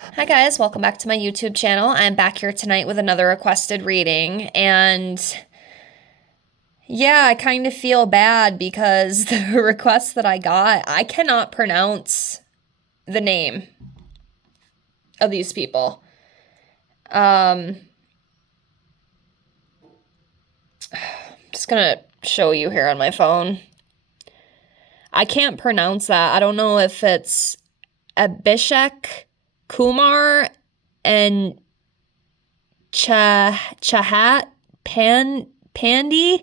Hi guys, welcome back to my YouTube channel. I'm back here tonight with another requested reading, and yeah, I kind of feel bad because the request that I got, I cannot pronounce the name of these people. I'm just gonna show you here on my phone. I can't pronounce that. I don't know if it's Abhishek, Kumar, and Chahat, Pandey.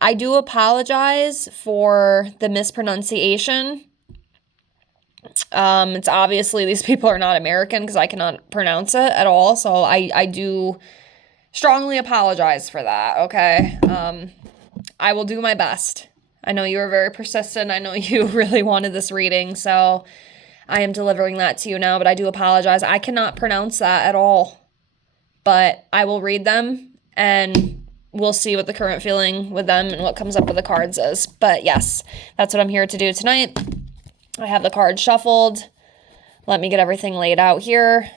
I do apologize for the mispronunciation. It's obviously these people are not American because I cannot pronounce it at all. So I do strongly apologize for that. Okay. I will do my best. I know you were very persistent. I know you really wanted this reading. So I am delivering that to you now, but I do apologize. I cannot pronounce that at all, but I will read them and we'll see what the current feeling with them and what comes up with the cards is. But yes, that's what I'm here to do tonight. I have the cards shuffled. Let me get everything laid out here.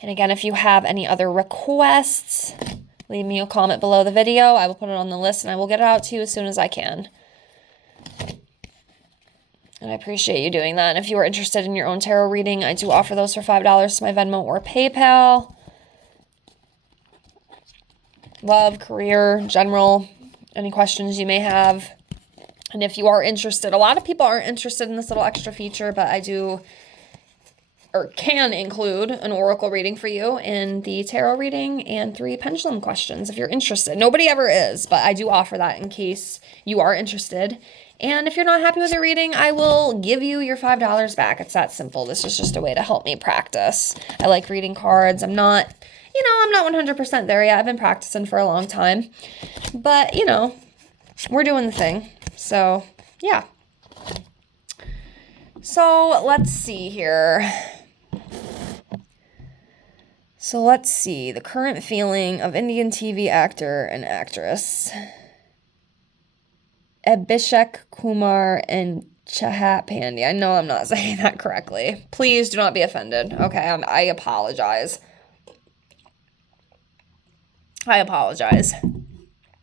And again, if you have any other requests, leave me a comment below the video. I will put it on the list and I will get it out to you as soon as I can. And I appreciate you doing that. And if you are interested in your own tarot reading, I do offer those for $5 to my Venmo or PayPal. Love, career, general, any questions you may have. And if you are interested, a lot of people aren't interested in this little extra feature, but I do or can include an oracle reading for you in the tarot reading and 3 pendulum questions if you're interested. Nobody ever is, but I do offer that in case you are interested. And if you're not happy with your reading, I will give you your $5 back. It's that simple. This is just a way to help me practice. I like reading cards. I'm not 100% there yet. I've been practicing for a long time. But, we're doing the thing. So, yeah. So, let's see here. So, let's see. The current feeling of Indian TV actor and actress Abhishek, Kumar, and Chahat Pandey. I know I'm not saying that correctly. Please do not be offended. Okay, I apologize. I apologize.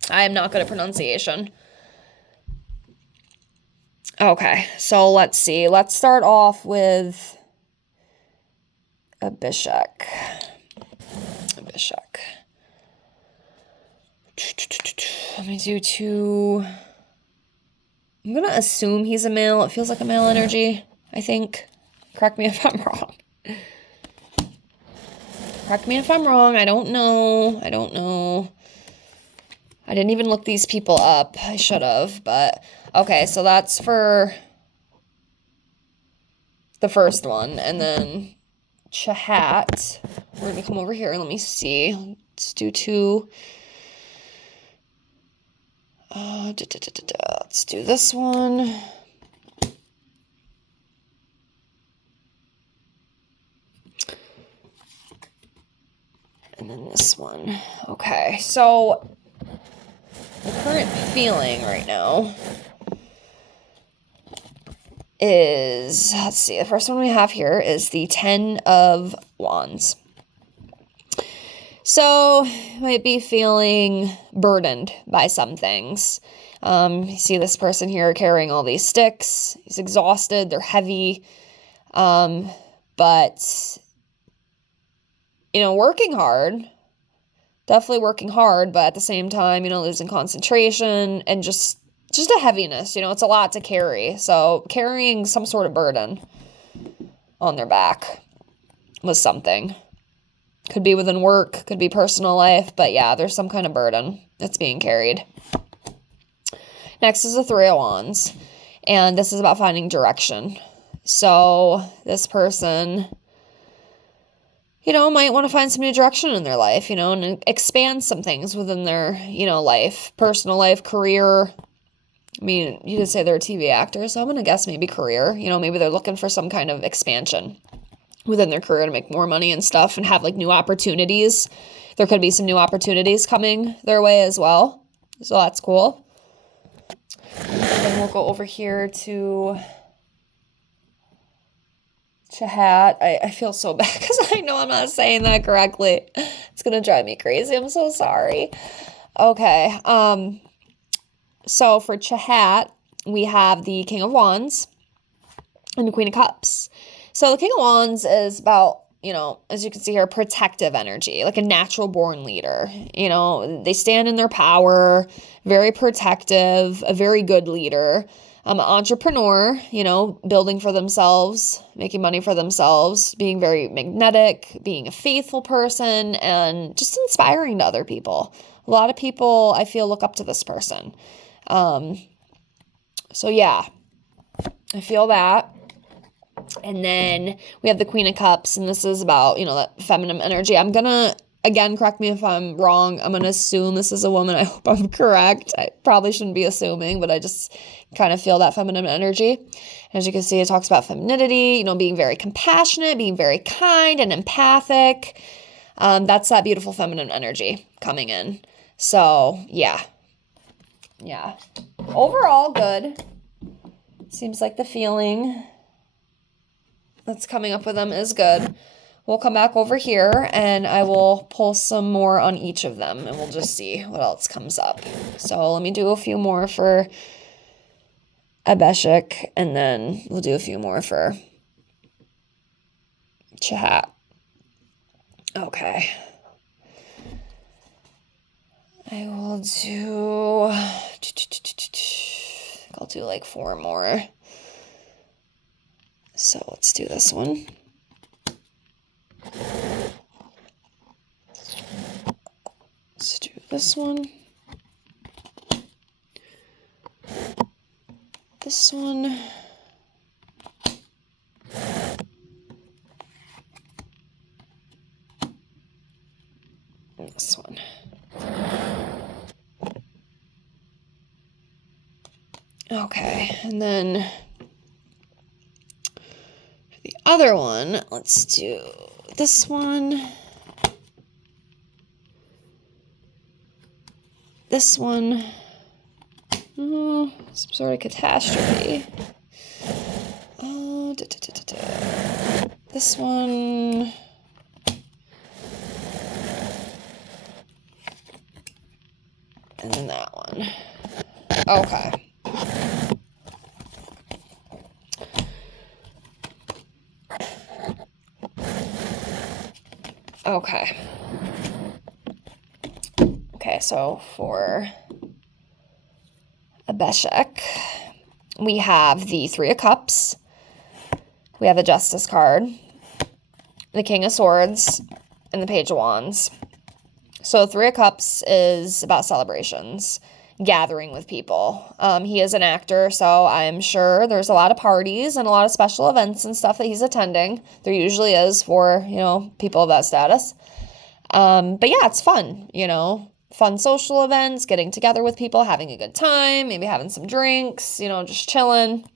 I am not good at pronunciation. Okay, so let's see. Let's start off with Abhishek. Let me do 2. I'm going to assume he's a male. It feels like a male energy, I think. Correct me if I'm wrong. Correct me if I'm wrong. I don't know. I didn't even look these people up. I should have, but okay, so that's for the first one. And then Chahat. We're going to come over here and let me see. Let's do 2. Let's do this one. And then this one. Okay, so the current feeling right now is, let's see, the first one we have here is the 10 of Wands. So, you might be feeling burdened by some things. You see this person here carrying all these sticks. He's exhausted. They're heavy. But, working hard. Definitely working hard, but at the same time, losing concentration and just a heaviness. It's a lot to carry. So, carrying some sort of burden on their back was something. Could be within work, could be personal life, but yeah, there's some kind of burden that's being carried. Next is the 3 of Wands, and this is about finding direction. So this person, might want to find some new direction in their life, and expand some things within their, life, personal life, career. I mean, you could say they're a TV actor, so I'm going to guess maybe career. Maybe they're looking for some kind of expansion within their career to make more money and stuff and have new opportunities. There could be some new opportunities coming their way as well. So that's cool. And then we'll go over here to Chahat. I feel so bad because I know I'm not saying that correctly. It's gonna drive me crazy. I'm so sorry. Okay. So for Chahat, we have the King of Wands and the Queen of Cups. So the King of Wands is about, as you can see here, protective energy, like a natural born leader. They stand in their power, very protective, a very good leader. An entrepreneur, building for themselves, making money for themselves, being very magnetic, being a faithful person, and just inspiring to other people. A lot of people, I feel, look up to this person. So yeah, I feel that. And then we have the Queen of Cups, and this is about, that feminine energy. I'm gonna, again, correct me if I'm wrong. I'm gonna assume this is a woman. I hope I'm correct. I probably shouldn't be assuming, but I just kind of feel that feminine energy. As you can see, it talks about femininity, being very compassionate, being very kind and empathic. That's that beautiful feminine energy coming in. So, yeah. Overall, good. Seems like the feeling that's coming up with them is good. We'll come back over here and I will pull some more on each of them and we'll just see what else comes up. So let me do a few more for Abhishek and then we'll do a few more for Chahat. Okay. I will do, I'll do like 4 more. So let's do this one. Let's do this one. This one. And this one. Okay, and then for the other one, let's do this one. This one. Oh, some sort of catastrophe. This one. And then that one. Okay. Okay, so for Abhishek, we have the 3 of Cups, we have the Justice card, the King of Swords, and the Page of Wands. So 3 of Cups is about celebrations, gathering with people. He is an actor, so I'm sure there's a lot of parties and a lot of special events and stuff that he's attending. There usually is for, people of that status. But yeah, it's fun, fun social events, getting together with people, having a good time, maybe having some drinks, just chilling.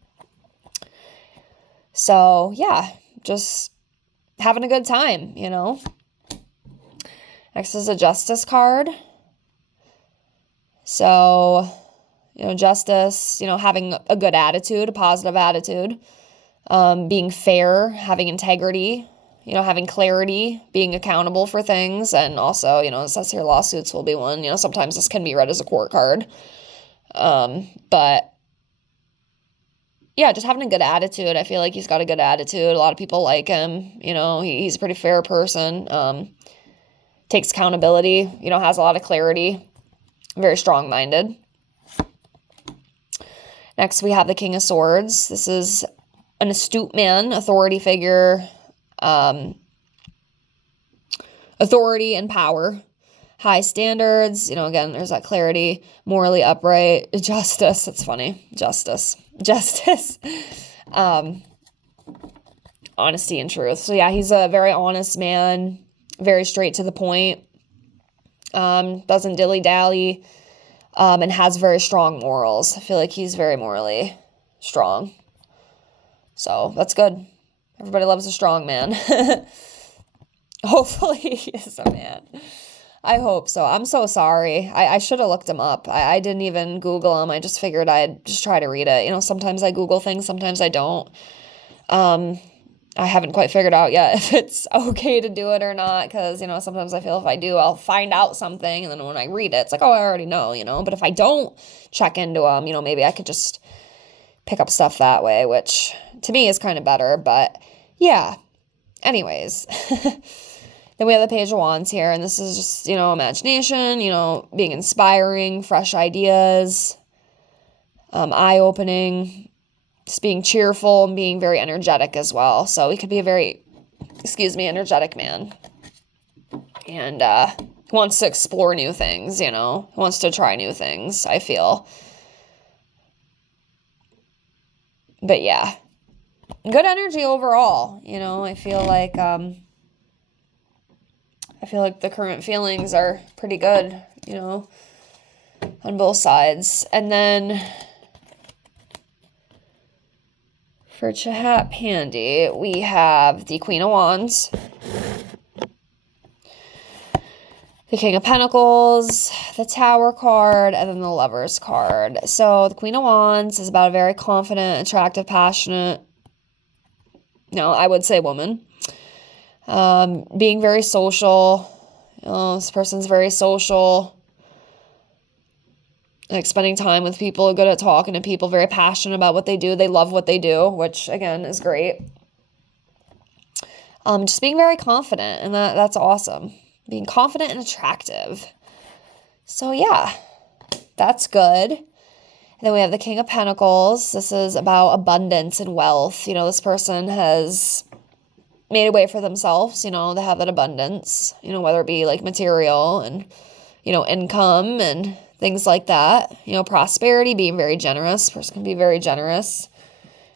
So yeah, just having a good time, Next is a Justice card. So, justice, having a good attitude, a positive attitude, being fair, having integrity, having clarity, being accountable for things. And also, it says here lawsuits will be one. Sometimes this can be read as a court card. But yeah, just having a good attitude. I feel like he's got a good attitude. A lot of people like him. He's a pretty fair person. Takes accountability, has a lot of clarity. Very strong-minded. Next, we have the King of Swords. This is an astute man, authority figure, authority and power, high standards. Again, there's that clarity, morally upright, justice. It's funny. Justice. Honesty and truth. So yeah, he's a very honest man, very straight to the point. Doesn't dilly-dally, and has very strong morals. I feel like he's very morally strong. So that's good. Everybody loves a strong man. Hopefully he is a man. I hope so. I'm so sorry. I should have looked him up. I didn't even Google him. I just figured I'd just try to read it. Sometimes I Google things, sometimes I don't. I haven't quite figured out yet if it's okay to do it or not, because, sometimes I feel if I do, I'll find out something, and then when I read it, it's like, oh, I already know, but if I don't check into them, maybe I could just pick up stuff that way, which to me is kind of better, but yeah. Anyways, then we have the Page of Wands here, and this is just, imagination, being inspiring, fresh ideas, eye-opening, just being cheerful and being very energetic as well. So he could be a very, energetic man. And wants to explore new things, wants to try new things, I feel. But yeah, good energy overall. I feel like the current feelings are pretty good, on both sides. And then for Chahat Pandey, we have the Queen of Wands, the King of Pentacles, the Tower card, and then the Lovers card. So the Queen of Wands is about a very confident, attractive, passionate, I would say woman. Being very social. This person's very social. Like spending time with people, good at talking to people, very passionate about what they do. They love what they do, which again is great. Just being very confident, and that's awesome. Being confident and attractive. So yeah, that's good. And then we have the King of Pentacles. This is about abundance and wealth. This person has made a way for themselves, they have that abundance, whether it be like material and, income and things like that. Prosperity, being very generous. Person can be very generous,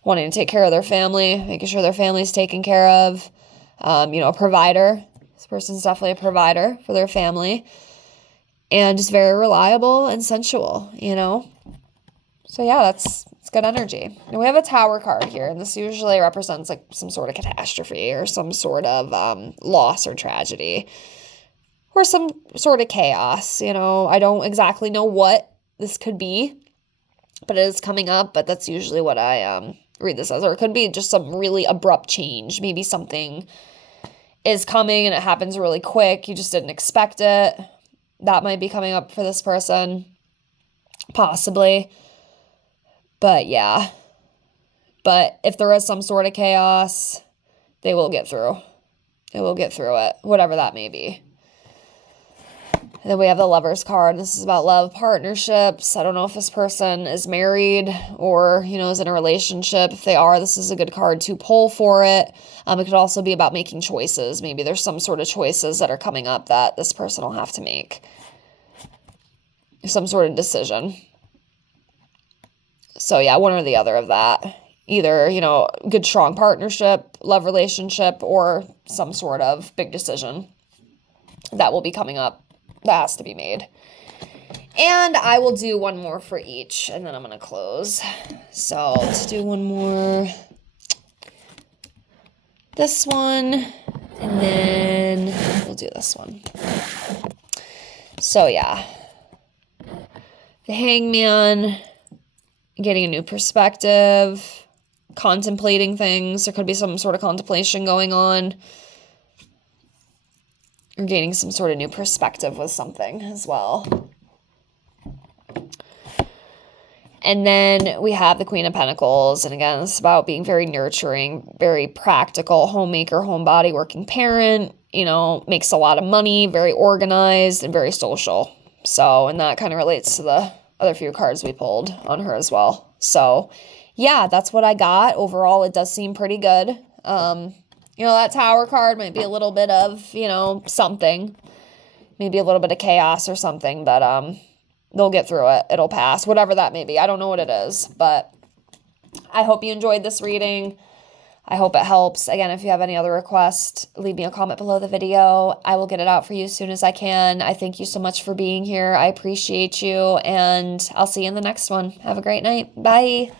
wanting to take care of their family, making sure their family's taken care of. A provider. This person's definitely a provider for their family. And just very reliable and sensual, So yeah, it's good energy. And we have a Tower card here, and this usually represents like some sort of catastrophe or some sort of loss or tragedy or some sort of chaos. I don't exactly know what this could be, but it is coming up. But that's usually what I read this as. Or it could be just some really abrupt change. Maybe something is coming and it happens really quick. You just didn't expect it. That might be coming up for this person, possibly. But yeah, but if there is some sort of chaos, they will get through. They will get through it, whatever that may be. And then we have the Lovers card. This is about love, partnerships. I don't know if this person is married or, is in a relationship. If they are, this is a good card to pull for it. It could also be about making choices. Maybe there's some sort of choices that are coming up that this person will have to make. Some sort of decision. So yeah, one or the other of that. Either, good, strong partnership, love relationship, or some sort of big decision that will be coming up that has to be made. And I will do one more for each, and then I'm going to close. So let's do one more. This one, and then we'll do this one. So yeah. The Hangman, getting a new perspective, contemplating things. There could be some sort of contemplation going on. Or gaining some sort of new perspective with something as well. And then we have the Queen of Pentacles. And again, it's about being very nurturing, very practical, homemaker, homebody, working parent, makes a lot of money, very organized, and very social. So, and that kind of relates to the other few cards we pulled on her as well. So, yeah, that's what I got. Overall, it does seem pretty good. That Tower card might be a little bit of, something. Maybe a little bit of chaos or something, but they'll get through it. It'll pass, whatever that may be. I don't know what it is, but I hope you enjoyed this reading. I hope it helps. Again, if you have any other requests, leave me a comment below the video. I will get it out for you as soon as I can. I thank you so much for being here. I appreciate you, and I'll see you in the next one. Have a great night. Bye.